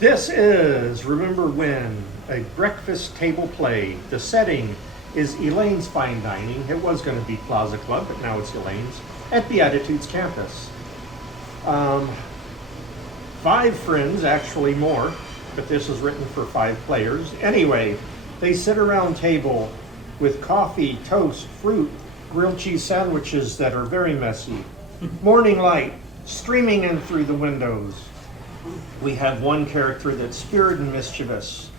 This is Remember When, a breakfast table play. The setting is Elaine's Fine Dining. It was going to be Plaza Club, but now it's Elaine's at Beatitudes campus. 5 friends, actually more, but this is written for 5 players. Anyway, they sit around table with coffee, toast, fruit, grilled cheese sandwiches that are very messy, morning light streaming in through the windows. We have one character that's spirited and mischievous,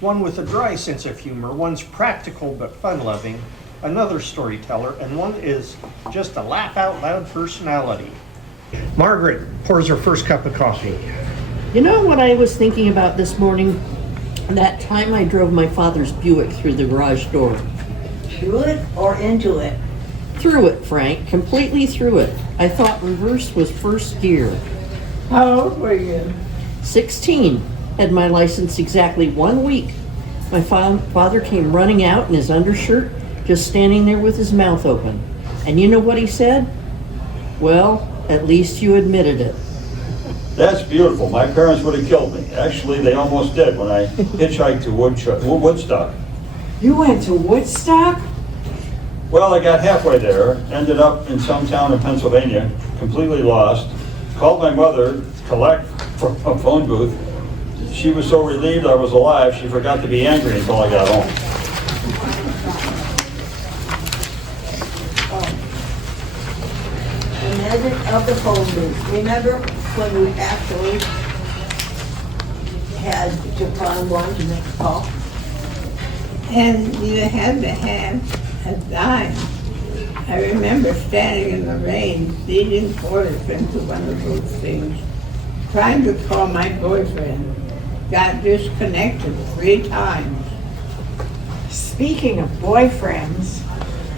one with a dry sense of humor, one's practical but fun-loving, another storyteller, and one is just a laugh-out-loud personality. Margaret pours her first cup of coffee. You know what I was thinking about this morning? That time I drove my father's Buick through the garage door. Through it or into it? Through it, Frank. Completely through it. I thought reverse was first gear. How old were you? 16. Had my license exactly 1 week. My father came running out in his undershirt, just standing there with his mouth open. And you know what he said? Well, at least you admitted it. That's beautiful. My parents would have killed me. Actually, they almost did when I hitchhiked to Woodstock. You went to Woodstock? Well, I got halfway there, ended up in some town in Pennsylvania, completely lost, called my mother to collect from a phone booth. She was so relieved I was alive, she forgot to be angry until I got home. The magic of the phone booth. Remember when we actually had to find one to make a call? And you had to have a dime. I remember standing in the rain, beating quarters into one of those things, trying to call my boyfriend. Got disconnected 3 times. Speaking of boyfriends,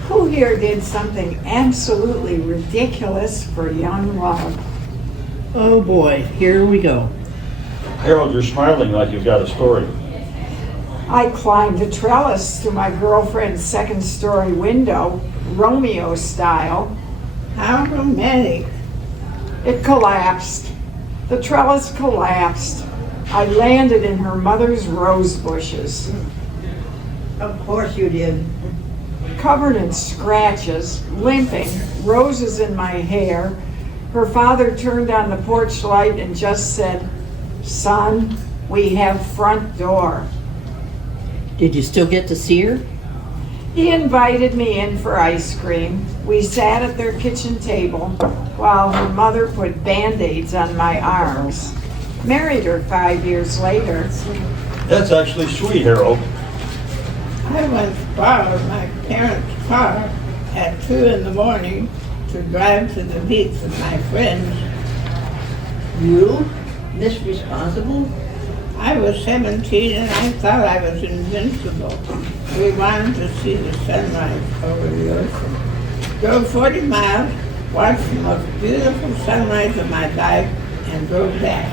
who here did something absolutely ridiculous for young love? Oh boy, here we go. Harold, you're smiling like you've got a story. I climbed a trellis through my girlfriend's 2nd-story window, Romeo style. How romantic. It collapsed. The trellis collapsed. I landed in her mother's rose bushes. Of course you did. Covered in scratches, limping, roses in my hair. Her father turned on the porch light and just said, "Son, we have front door." Did you still get to see her? He invited me in for ice cream. We sat at their kitchen table while her mother put Band-Aids on my arms. Married her 5 years later. That's actually sweet, Harold. I once borrowed my parents' car at 2 in the morning to drive to the beach with my friends. You? Miss Responsible? I was 17 and I thought I was invincible. We wanted to see the sunrise over the ocean. Drove 40 miles, watched the most beautiful sunrise of my life, and drove back.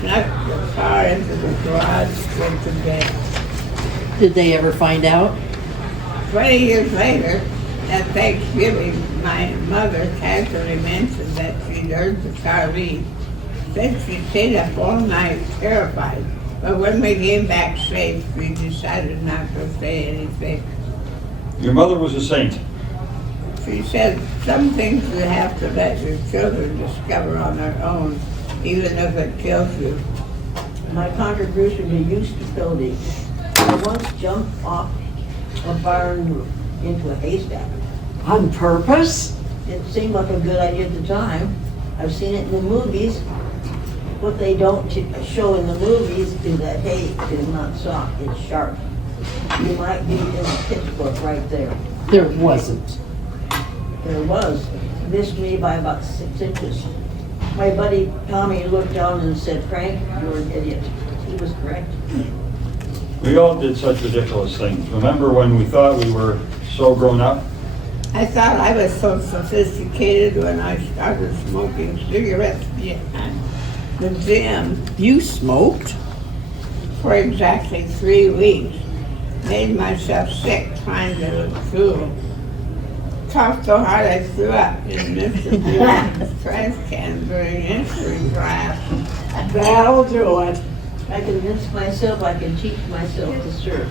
Snuck the car into the garage, went to bed. Did they ever find out? 20 years later, at Thanksgiving, my mother casually mentioned that she'd heard the car leave. Said she stayed up all night, terrified. But when we came back safe, we decided not to say anything. Your mother was a saint. She said, some things you have to let your children discover on their own, even if it kills you. My contribution to usability. I once jumped off a barn roof into a haystack. On purpose? It seemed like a good idea at the time. I've seen it in the movies. What they don't show in the movies is that hay is not soft, it's sharp. You might be in a pitch book right there. There wasn't. There was. Missed me by about 6 inches. My buddy Tommy looked down and said, "Frank, you're an idiot." He was correct. We all did such ridiculous things. Remember when we thought we were so grown up? I thought I was so sophisticated when I started smoking cigarettes behind the gym You smoked? for exactly 3 weeks. Made myself sick trying to look cool. Coughed so hard I threw up in Mr. Dillon's trash can during history class. That'll do it. I convinced myself I can teach myself to surf.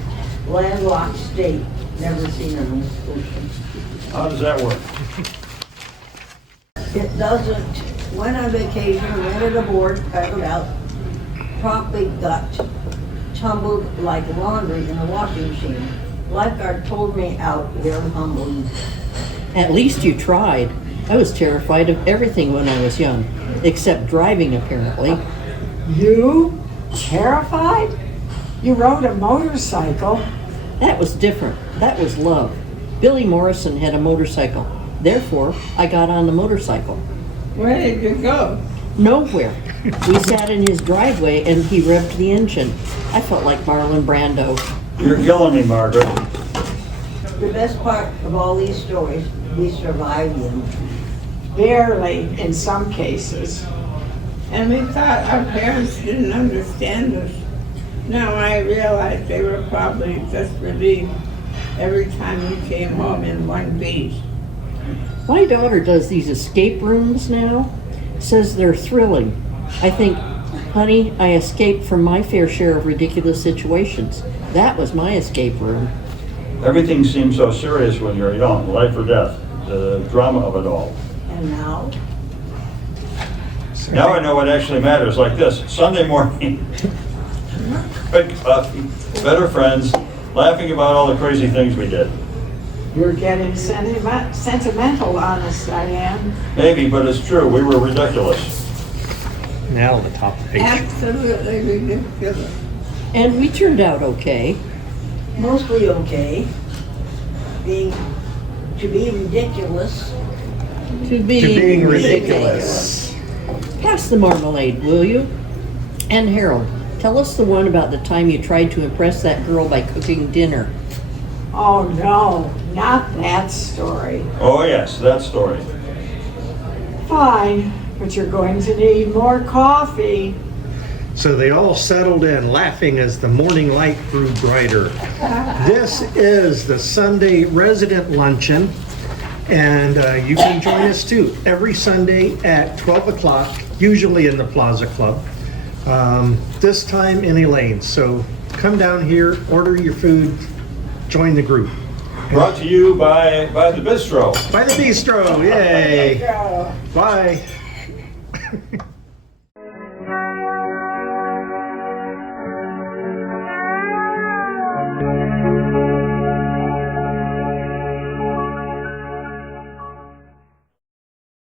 Landlocked state, never seen an ocean. How does that work? It doesn't, went on vacation, rented a board, paddled out, promptly got tumbled like laundry in a washing machine. Lifeguard pulled me out very humbly. At least you tried. I was terrified of everything when I was young, except driving apparently. You? Terrified? You rode a motorcycle? That was different. That was love. Billy Morrison had a motorcycle. Therefore, I got on the motorcycle. Where did you go? Nowhere. We sat in his driveway and he revved the engine. I felt like Marlon Brando. You're killing me, Margaret. The best part of all these stories, we survived them. Barely, in some cases. And we thought our parents didn't understand us. Now I realize they were probably just relieved every time we came home in one piece. My daughter does these escape rooms now. Says they're thrilling. I think, honey, I escaped from my fair share of ridiculous situations. That was my escape room. Everything seems so serious when you're young, life or death, the drama of it all. And now, Now I know what actually matters, like this, Sunday morning. Good coffee, better friends, laughing about all the crazy things we did. You're getting sentimental on us, Diane. Maybe, but it's true, we were ridiculous. Now the top of the page. Absolutely ridiculous. And we turned out okay. mostly okay. To be ridiculous. To being ridiculous. Pass the marmalade, will you? And Harold, tell us the one about the time you tried to impress that girl by cooking dinner. Oh no, not that story. Oh yes, that story. Fine, but you're going to need more coffee. So they all settled in, laughing as the morning light grew brighter. This is the Sunday resident luncheon, and you can join us too every Sunday at 12 o'clock, usually in the Plaza Club, this time in Elaine. So come down here, order your food, join the group. Brought to you by the Bistro. By the Bistro, yay! Bye.